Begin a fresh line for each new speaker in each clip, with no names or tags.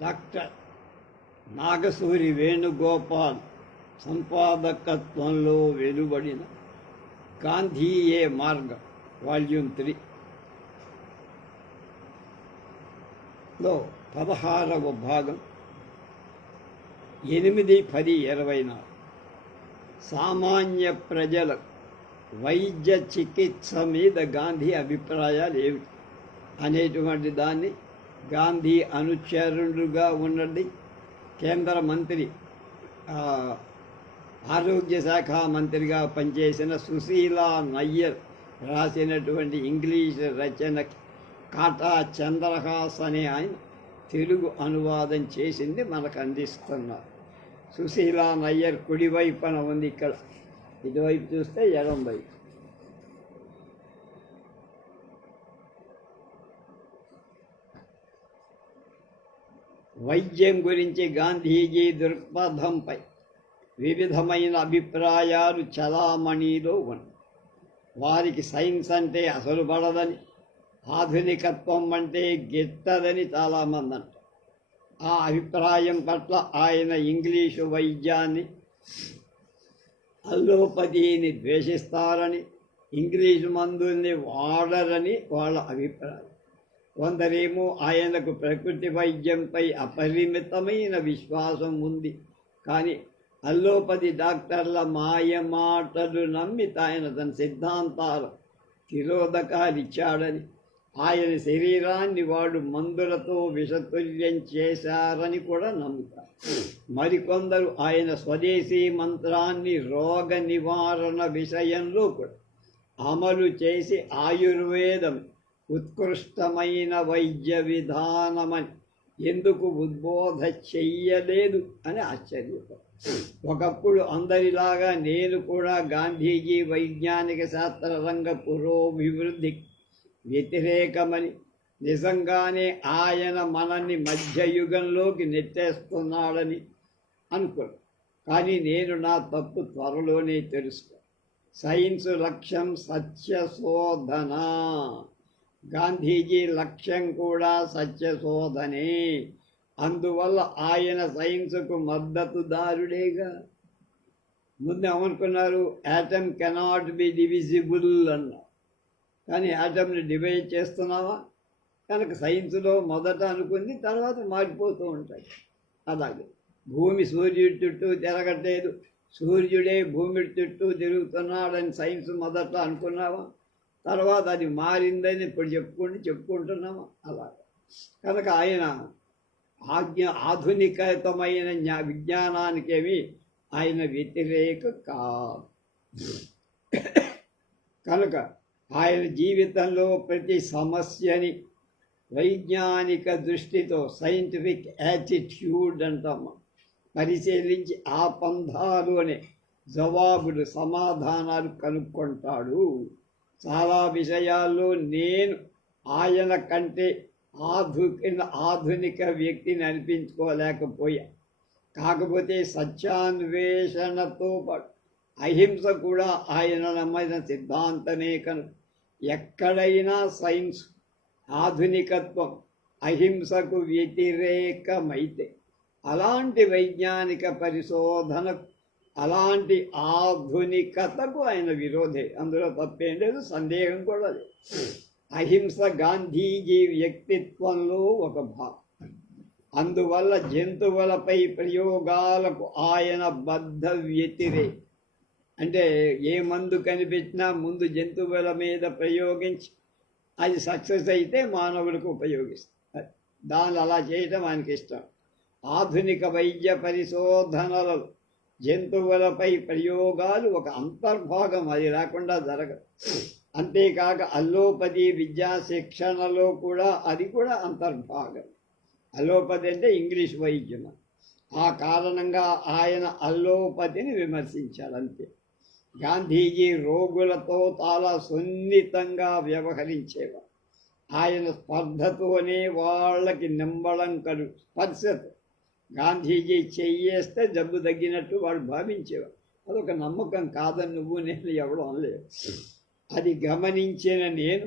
Doctor Nagasuri Venugopal సంపాదకత్వంలో వెలువడిన గాంధీయే మార్గం volume త్రీలో పదహారవ భాగం. ఎనిమిది పది ఇరవై నాలుగు. సామాన్య ప్రజల వైద్య చికిత్స మీద గాంధీ అభిప్రాయాలు ఏమిటి? అనేటువంటి దాన్ని గాంధీ అనుచరుడుగా ఉన్నది కేంద్ర మంత్రి ఆరోగ్య శాఖ మంత్రిగా పనిచేసిన సుశీలా నయ్యర్ రాసినటువంటి ఇంగ్లీష్ రచన కాటా చంద్రహాస్ అనే ఆయన తెలుగు అనువాదం చేసింది మనకు అందిస్తున్నారు. సుశీలా నయ్యర్ కుడివైపున ఉంది ఇక్కడ. ఇటువైపు చూస్తే ఎడం వైపు వైద్యం గురించి గాంధీజీ దృక్పథంపై వివిధమైన అభిప్రాయాలు చలామణిలో ఉన్నాయి వారికి సైన్స్ అంటే అసలు పడదని ఆధునికత్వం అంటే గిట్టదని చాలామంది అంటారు. ఆ అభిప్రాయం పట్ల ఆయన ఇంగ్లీషు వైద్యాన్ని అల్లోపతిని ద్వేషిస్తారని ఇంగ్లీషు మందుల్ని వాడరని వాళ్ళ అభిప్రాయం. కొందరేమో ఆయనకు ప్రకృతి వైద్యంపై అపరిమితమైన విశ్వాసం ఉంది. కానీ అల్లోపతి డాక్టర్ల మాయ మాటలు నమ్మి ఆయన తన సిద్ధాంతాలు తిరోధకాలు ఇచ్చాడని ఆయన శరీరాన్ని వాడు మందులతో విషతుల్యం చేశారని కూడా నమ్ముతారు. మరికొందరు ఆయన స్వదేశీ మంత్రాన్ని రోగ నివారణ విషయంలో కూడా అమలు చేసి ఆయుర్వేదం ఉత్కృష్టమైన వైద్య విధానమని ఎందుకు ఉద్బోధ చెయ్యలేదు అని ఆశ్చర్యపడు. ఒకప్పుడు అందరిలాగా నేను కూడా గాంధీజీ వైజ్ఞానిక శాస్త్ర రంగ పురోభివృద్ధి వ్యతిరేకమని నిజంగానే ఆయన మనల్ని మధ్యయుగంలోకి నెట్టేస్తున్నాడని అనుకున్నాను. కానీ నేను నా తప్పు త్వరలోనే తెలుసుకో. సైన్స్ లక్ష్యం సత్యశోధనా. గాంధీజీ లక్ష్యం కూడా సత్యశోధనే. అందువల్ల ఆయన సైన్స్కు మద్దతుదారుడేగా ముందు ఏమనుకున్నారు? యాటమ్ కెనాట్ బి డివిజిబుల్ అన్నారు. కానీ యాటమ్ని డివైడ్ చేస్తున్నావా? కనుక సైన్స్లో మొదట అనుకుంది తర్వాత మారిపోతూ ఉంటాయి. అలాగే భూమి సూర్యుడి చుట్టూ తిరగట్లేదు. సూర్యుడే భూమి చుట్టూ తిరుగుతున్నాడని సైన్స్ మొదట అనుకున్నావా? తర్వాత అది మారిందని ఇప్పుడు చెప్పుకొని చెప్పుకుంటున్నాము అలా కనుక ఆయన ఆజ్ఞ ఆధునికతమైన జ్ఞా విజ్ఞానానికేమి ఆయన వ్యతిరేక కాదు. కనుక ఆయన జీవితంలో ప్రతి సమస్యని వైజ్ఞానిక దృష్టితో సైంటిఫిక్ యాటిట్యూడ్ అంటాము పరిశీలించి ఆ పంధాలోనే జవాబులు సమాధానాలు కనుక్కుంటాడు. చాలా విషయాల్లో నేను ఆయన కంటే ఆధునిక ఆధునిక వ్యక్తిని అనిపించుకోలేకపోయా. కాకపోతే సత్యాన్వేషణతో పాటు అహింస కూడా ఆయన నమ్మిన సిద్ధాంతమే కను. ఎక్కడైనా సైన్స్ ఆధునికత్వం అహింసకు వ్యతిరేకమైతే అలాంటి వైజ్ఞానిక పరిశోధన అలాంటి ఆధునికతకు ఆయన విరోధే. అందులో తప్పేం లేదు సందేహం కూడా లేదు. అహింస గాంధీజీ వ్యక్తిత్వంలో ఒక భాగం అందువల్ల జంతువులపై ప్రయోగాలకు ఆయన బద్ధ వ్యతిరే అంటే ఏ మందు కనిపించినా ముందు జంతువుల మీద ప్రయోగించి అది సక్సెస్ అయితే మానవులకు ఉపయోగిస్తారు. దాన్ని అలా చేయటం ఆయనకి ఇష్టం ఆధునిక వైద్య పరిశోధనలలో జంతువులపై ప్రయోగాలు ఒక అంతర్భాగం. అది లేకుండా జరగదు అంతేకాక అల్లోపతి విద్యా శిక్షణలో కూడా అది కూడా అంతర్భాగం. అల్లోపతి అంటే ఇంగ్లీష్ వైద్యం. ఆ కారణంగా ఆయన అల్లోపతిని విమర్శించాడు అంతే. గాంధీజీ రోగులతో చాలా సున్నితంగా వ్యవహరించేవారు. ఆయన స్పర్ధతోనే వాళ్ళకి నింబడం కలు స్పర్శతో. గాంధీజీ చెయ్యేస్తే జబ్బు తగ్గినట్టు వాడు భావించేవారు. అదొక నమ్మకం కాదని నువ్వు నేను ఎవడం లేదు అది గమనించిన నేను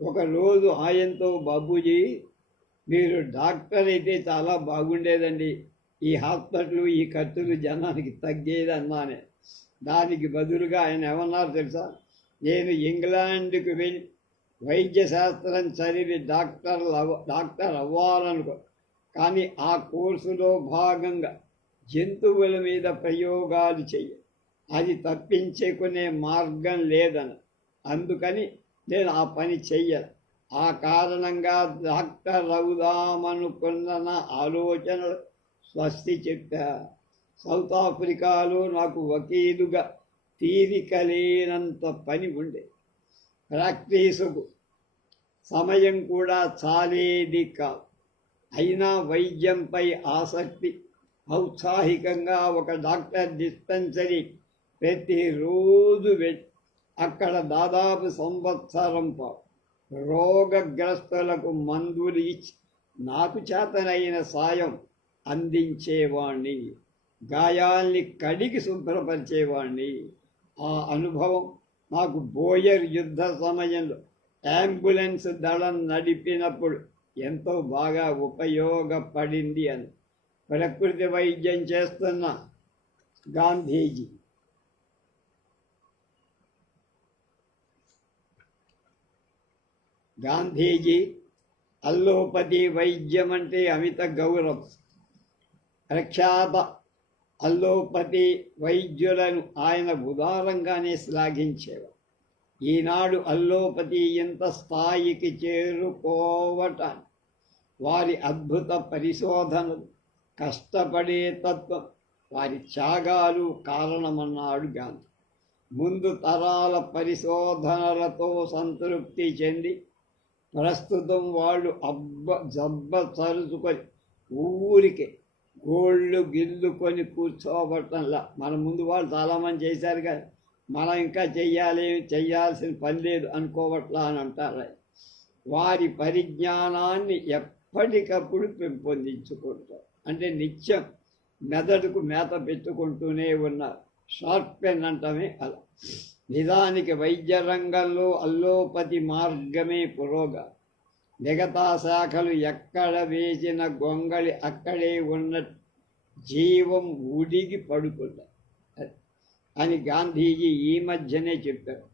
ఒకరోజు ఆయనతో బాబూజీ మీరు డాక్టర్ అయితే చాలా బాగుండేదండి. ఈ హాస్పిటల్ ఈ ఖర్చులు జనానికి తగ్గేది అన్నానే దానికి బదులుగా ఆయన ఏమన్నారు తెలుసా? నేను ఇంగ్లాండ్కి వెళ్ళి వైద్య శాస్త్రం చదివి డాక్టర్ అవ డాక్టర్ అవ్వాలనుకో కానీ ఆ కోర్సులో భాగంగా జంతువుల మీద ప్రయోగాలు చెయ్యి. అది తప్పించుకునే మార్గం లేదని. అందుకని నేను ఆ పని చెయ్యను. ఆ కారణంగా డాక్టర్ అవుదామనుకున్న నా ఆలోచనలు స్వస్తి చెప్పా. సౌత్ ఆఫ్రికాలో నాకు వకీలుగా తీరిక లేనంత పని ఉండే. ప్రాక్టీసుకు సమయం కూడా చాలేది కాదు. అయినా వైద్యంపై ఆసక్తి. ఔత్సాహికంగా ఒక డాక్టర్ డిస్పెన్సరీ ప్రతిరోజు అక్కడ దాదాపు సంవత్సరం రోగగ్రస్తులకు మందులు ఇచ్చి నాకు చేతనైన సాయం అందించేవాణ్ణి. గాయాల్ని కడిగి శుభ్రపరిచేవాణ్ణి. ఆ అనుభవం నాకు బోయర్ యుద్ధ సమయంలో అంబులెన్స్ దళం నడిపినప్పుడు ఎంతో బాగా ఉపయోగపడింది అని. ప్రకృతి వైద్యం చేస్తున్న గాంధీజీ. గాంధీజీ అల్లోపతి వైద్యం అంటే అమిత గౌరవం. ప్రఖ్యాత అల్లోపతి వైద్యులను ఆయన ఉదారంగానే శ్లాఘించేవారు. ఈనాడు అల్లోపతి ఎంత స్థాయికి చేరుకోవటాన్ని వారి అద్భుత పరిశోధనలు కష్టపడే తత్వం వారి త్యాగాలు కారణమన్నాడు గాంధీ. ముందు తరాల పరిశోధనలతో సంతృప్తి చెంది ప్రస్తుతం వాళ్ళు అబ్బ జబ్బ సరుచుకొని ఊరికే గోళ్ళు గిల్లుకొని కూర్చోబట్టంలా మన ముందు వాళ్ళు చాలామంది చేశారు కదా మనం ఇంకా చెయ్యాలి చెయ్యాల్సిన పని లేదు అనుకోవట్లా అని అంటారు వారి పరిజ్ఞానాన్ని ఎప్పటికప్పుడు పెంపొందించుకుంటారు అంటే నిత్యం మెదడుకు మేత పెట్టుకుంటూనే ఉన్నారు షార్ప్ పెన్ అంటమే అలా. నిజానికి వైద్య రంగంలో అల్లోపతి మార్గమే పురోగ. మిగతా శాఖలు ఎక్కడ వేసిన గొంగళి అక్కడే ఉన్న జీవం ఉడిగి పడుకుంటాయి అని గాంధీజీ ఈ మధ్యనే చెప్పారు.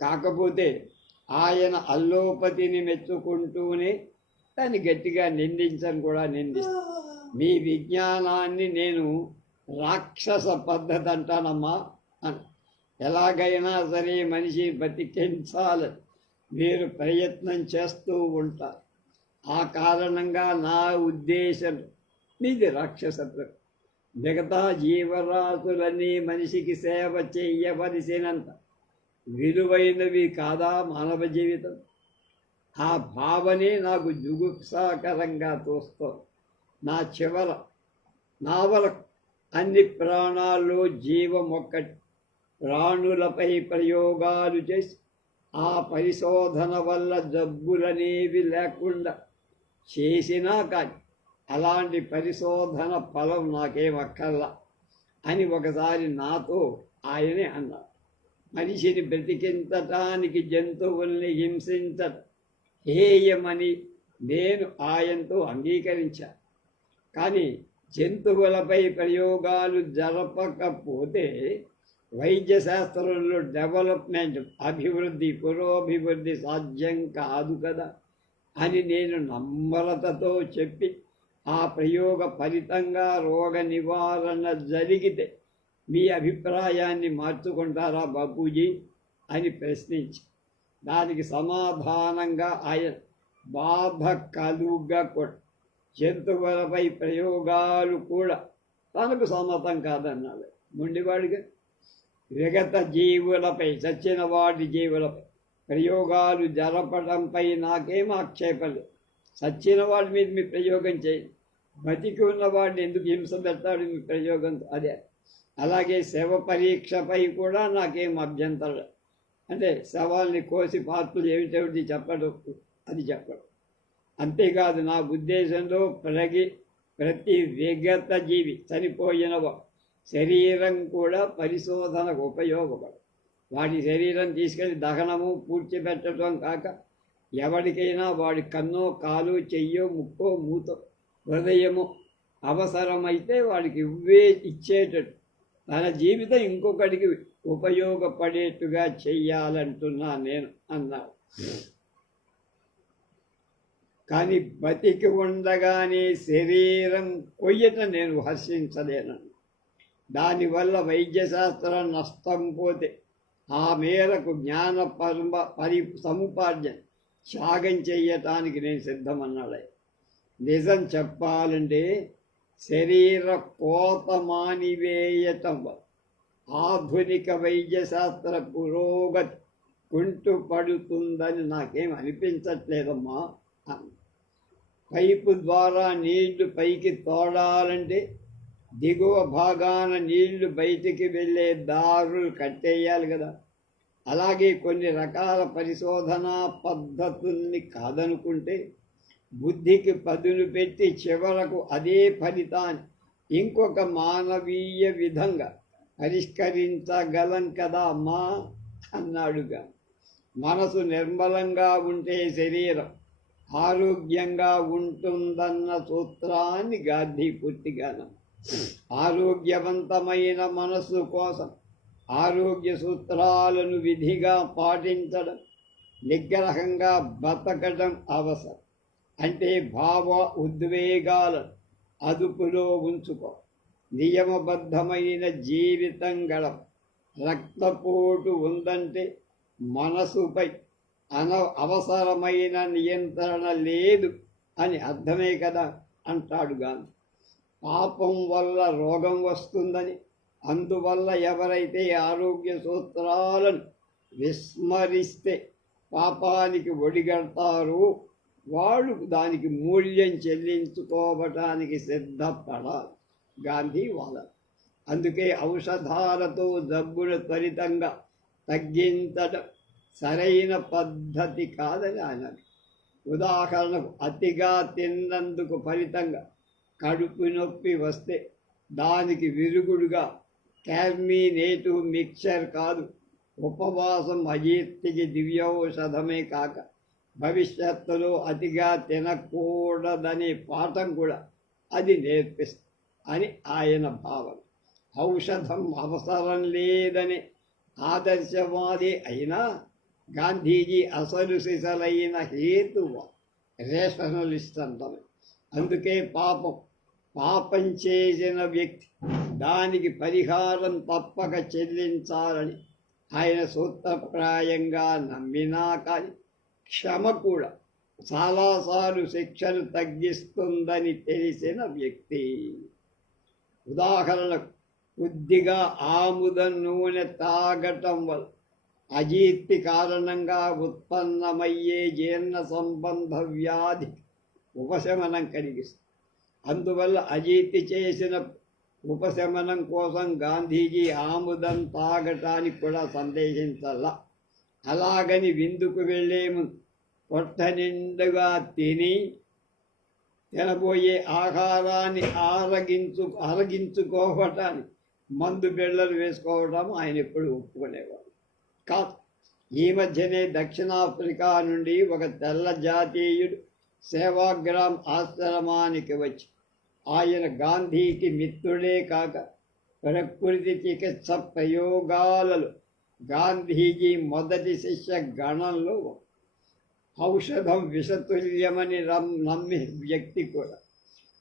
కాకపోతే ఆయన అల్లోపతిని మెచ్చుకుంటూనే దాన్ని గట్టిగా నిందించని కూడా నిందిస్తాను మీ విజ్ఞానాన్ని నేను రాక్షస పద్ధతి అంటానమ్మా అని. ఎలాగైనా సరే మనిషి బతికించాలని మీరు ప్రయత్నం చేస్తూ ఉంటారు. ఆ కారణంగా నా ఉద్దేశం మీది రాక్షస మిగతా జీవరాశులన్నీ మనిషికి సేవ చేయవలసినంత. విలువైనవి కాదా మానవ జీవితం? ఆ భావనే నాకు జుగుప్సాకరంగా తోస్తోంది నా చివర నావల అన్ని ప్రాణాల్లో జీవం ఒక్కటి ప్రాణులపై ప్రయోగాలు చేసి ఆ పరిశోధన వల్ల జబ్బులనేవి లేకుండా చేసినా కానీ అలాంటి పరిశోధన ఫలం నాకేమక్కర్లా అని ఒకసారి నాతో ఆయనే అన్నారు మనిషిని బ్రతికించటానికి జంతువుల్ని హింసించటం హేయమని నేను ఆయనతో అంగీకరించాను కానీ జంతువులపై ప్రయోగాలు జరపకపోతే వైద్య శాస్త్రంలో డెవలప్మెంట్ అభివృద్ధి పురోభివృద్ధి సాధ్యం కాదు కదా అని నేను నమ్రతతో చెప్పి ఆ ప్రయోగ ఫలితంగా రోగ నివారణ జరిగితే మీ అభిప్రాయాన్ని మార్చుకుంటారా బాపూజీ అని ప్రశ్నించి. దానికి సమాధానంగా ఆయన బాధ కలుగ జంతువులపై ప్రయోగాలు కూడా తనకు సమ్మతం కాదన్నాడు. మొండివాడిగా విగత జీవులపై చచ్చిన వాడి జీవులపై ప్రయోగాలు జరపడంపై నాకేం ఆక్షేపలు చచ్చిన వాడి మీద మీ ప్రయోగం చేయండి బతికి ఉన్నవాడిని ఎందుకు హింస పెడతాడు మీ ప్రయోగం అదే. అలాగే శవ పరీక్షపై కూడా నాకేం అభ్యంతరం లేదు. అంటే శవాల్ని కోసి పాత్రలు ఏమిటేమిటి చెప్పడం. అది చెప్పడం. అంతేకాదు నా ఉద్దేశంలో ప్రగి ప్రతి విగత జీవి చనిపోయిన శరీరం కూడా పరిశోధనకు ఉపయోగపడు. వాటి శరీరం తీసుకెళ్ళి దహనము పూడ్చిపెట్టడం కాక ఎవరికైనా వాడి కన్నో కాలు చెయ్యో ముక్కో మూతో హృదయము అవసరమైతే వాడికి ఇవ్వే ఇచ్చేటట్టు. తన జీవితం ఇంకొకటికి ఉపయోగపడేట్టుగా చెయ్యాలంటున్నా నేను అన్నాడు కానీ బతికి ఉండగానే శరీరం కొయ్యట నేను హర్షించలేను. దానివల్ల వైద్యశాస్త్రం నష్టం పోతే ఆ మేరకు జ్ఞాన పరమ పరి సముపార్జన త్యాగం చెయ్యటానికి నేను సిద్ధమన్నాడే. నిజం చెప్పాలంటే శరీర కోత మానివేయటం వల్ల ఆధునిక వైద్యశాస్త్ర పురోగతి కుంటు పడుతుందని నాకేం అనిపించట్లేదమ్మా పైపు ద్వారా నీళ్ళు పైకి తోడాలంటే దిగువ భాగాన నీళ్ళు బయటికి వెళ్ళే దారులు కట్టేయాలి కదా. అలాగే కొన్ని రకాల పరిశోధనా పద్ధతుల్ని కాదనుకుంటే బుద్ధికి పదును పెట్టి చివరకు అదే ఫలితాన్ని ఇంకొక మానవీయ విధంగా పరిష్కరించగలం కదా అమ్మా అన్నాడుగా. మనసు నిర్మలంగా ఉంటే శరీరం ఆరోగ్యంగా ఉంటుందన్న సూత్రాన్ని గాంధీ పూర్తిగానం. ఆరోగ్యవంతమైన మనస్సు కోసం ఆరోగ్య సూత్రాలను విధిగా పాటించడం నిగ్రహంగా బతకడం అవసరం. అంటే భావ ఉద్వేగాలను అదుపులో ఉంచుకో. నియమబద్ధమైన జీవితం గల రక్తపోటు ఉందంటే మనసుపై అన అవసరమైన నియంత్రణ లేదు అని అర్థమే కదా అంటాడు గాంధీ. పాపం వల్ల రోగం వస్తుందని అందువల్ల ఎవరైతే ఆరోగ్య సూత్రాలను విస్మరిస్తే పాపానికి ఒడిగడతారో వాళ్ళు దానికి మూల్యం చెల్లించుకోవటానికి సిద్ధపడాలి. గాంధీ వాదన అందుకే ఔషధాలతో జబ్బులు త్వరితంగా తగ్గించడం సరైన పద్ధతి కాదని అన్నది ఉదాహరణకు అతిగా తిన్నందుకు ఫలితంగా కడుపు నొప్పి వస్తే దానికి విరుగుడుగా క్యాల్మినేటివ్ మిక్చర్ కాదు ఉపవాసం అజీర్తికి దివ్యౌషధమే కాక భవిష్యత్తులో అతిగా తినకూడదనే పాఠం కూడా అది నేర్పిస్తుంది. అని ఆయన భావన ఔషధం అవసరం లేదని ఆదర్శవాది అయినా గాంధీజీ అసలు సిసలైన హేతువ రేషనలిస్ట్ అంటారు అందుకే పాపం పాపం చేసిన వ్యక్తి దానికి పరిహారం తప్పక చెల్లించాలని ఆయన సూత్రప్రాయంగా నమ్మినా కానీ క్షమ కూడా చాలాసార్లు శిక్షను తగ్గిస్తుందని తెలిసిన వ్యక్తి. ఉదాహరణకు కొద్దిగా ఆముదం నూనె తాగటం వల్ల అజీర్తి కారణంగా ఉత్పన్నమయ్యే జీర్ణ సంబంధ వ్యాధి ఉపశమనం కలిగిస్తుంది. అందువల్ల అజీర్తి చేసిన ఉపశమనం కోసం గాంధీజీ ఆముదం తాగటానికి కూడా సందేశించాల అలాగని విందుకు వెళ్ళే పొట్ట నిండుగా తిని తినబోయే ఆహారాన్ని ఆరగించు ఆరగించుకోవటానికి మందు బిళ్ళలు వేసుకోవడం ఆయన ఎప్పుడు ఒప్పుకునేవాడు కాదు ఈ మధ్యనే దక్షిణాఫ్రికా నుండి ఒక తెల్ల జాతీయుడు సేవాగ్రామ్ ఆశ్రమానికి వచ్చి ఆయన గాంధీకి మిత్రుడే కాక ప్రకృతి చికిత్స ప్రయోగాలలో గాంధీజీ మొదటి శిష్య గణంలో ఔషధం విషతుల్యమని రమ్ నమ్మే వ్యక్తి కూడా.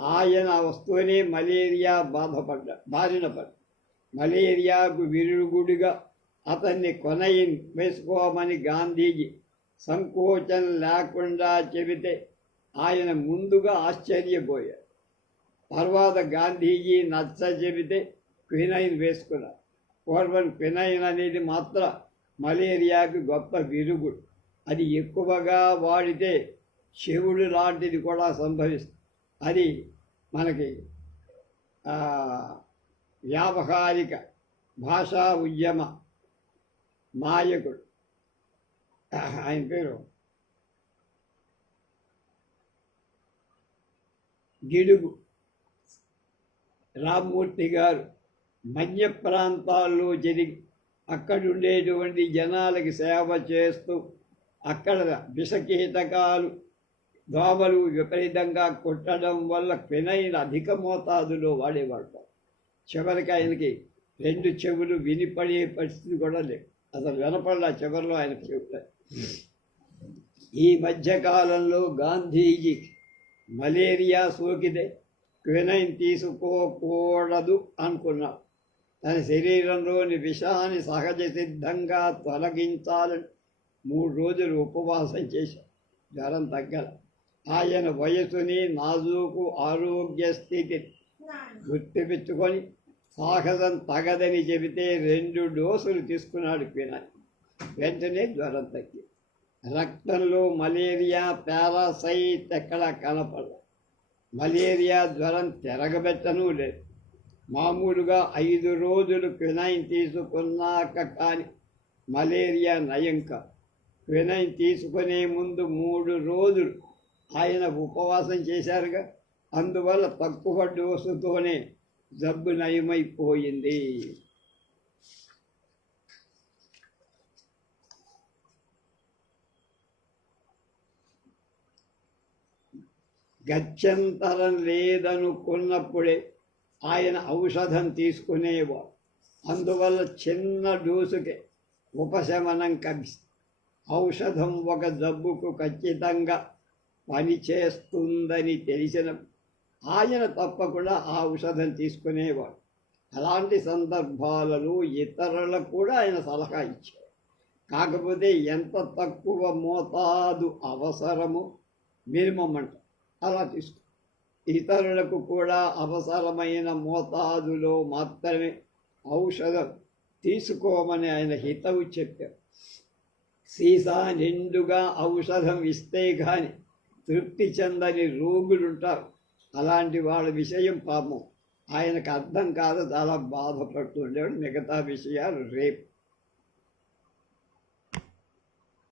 ఆయన వస్తూనే మలేరియా బాధపడ్డ బారిన పడ్డ మలేరియాకు విరుగుడుగా అతన్ని కొనయి వేసుకోమని గాంధీజీ సంకోచం లేకుండా చెబితే ఆయన ముందుగా ఆశ్చర్యపోయారు. తర్వాత గాంధీజీ నచ్చ చెబితే క్వినైన్ వేసుకున్నారు. పూర్వం క్వినైన్ అనేది మాత్రం మలేరియాకు గొప్ప విరుగుడు. అది ఎక్కువగా వాడితే శివుడు లాంటిది కూడా సంభవిస్తుంది. అది మనకి వ్యావహారిక భాషా ఉద్యమ నాయకుడు. ఆయన పేరు గిడుగు రామ్మూర్తి గారు. మధ్య ప్రాంతాల్లో జరిగి అక్కడుండేటువంటి జనాలకి సేవ చేస్తూ అక్కడ విషకీటకాలు దోమలు విపరీతంగా కొట్టడం వల్ల క్వినైన్ అధిక మోతాదులో వాడేవాడు చివరికి ఆయనకి రెండు చెవులు వినిపడే పరిస్థితి కూడా లేదు. అసలు వినపడ చివరిలో ఆయన చెవులు. ఈ మధ్యకాలంలో గాంధీజీ మలేరియా సోకితే క్వినైన్ తీసుకోకూడదు అనుకున్నాడు. తన శరీరంలోని విషాన్ని సహజ సిద్ధంగా తొలగించాలని మూడు రోజులు ఉపవాసం చేశాం. జ్వరం తగ్గల. ఆయన వయసుని నాజూకు ఆరోగ్య స్థితిని గుర్తుపెట్టుకొని సాహసం తగదని చెబితే రెండు డోసులు తీసుకున్నాడు పినాయి వెంటనే జ్వరం తగ్గి రక్తంలో మలేరియా పారాసైట్ ఎక్కడ కనపడదు మలేరియా జ్వరం తిరగబెట్టను లేదు. మామూలుగా ఐదు రోజులు క్వినైన్ తీసుకున్నాక కానీ మలేరియా నయం కాదు. వినయం తీసుకునే ముందు మూడు రోజులు ఆయన ఉపవాసం చేశారుగా. అందువల్ల తక్కువ డోసుతోనే జబ్బు నయమైపోయింది. గత్యంతరం లేదనుకున్నప్పుడే ఆయన ఔషధం తీసుకునేవాడు. అందువల్ల చిన్న డోసుకే ఉపశమనం కవి ఔషధం ఒక జబ్బుకు ఖచ్చితంగా పనిచేస్తుందని తెలిసిన ఆయన తప్పకుండా ఆ ఔషధం తీసుకునేవాడు. అలాంటి సందర్భాలలో ఇతరులకు కూడా ఆయన సలహా ఇచ్చారు కాకపోతే ఎంత తక్కువ మోతాదు అవసరమో మినిమం అంట అలా తీసుకో ఇతరులకు కూడా అవసరమైన మోతాదులో మాత్రమే ఔషధం తీసుకోమని ఆయన హితవు చెప్పారు సీసా నిండుగా ఔషధం ఇస్తే కానీ తృప్తి చెందని రోగులుంటారు. అలాంటి వాళ్ళ విషయం పాపం. ఆయనకు అర్థం కాదు చాలా బాధపడుతుండేవాడు మిగతా విషయాలు రేపు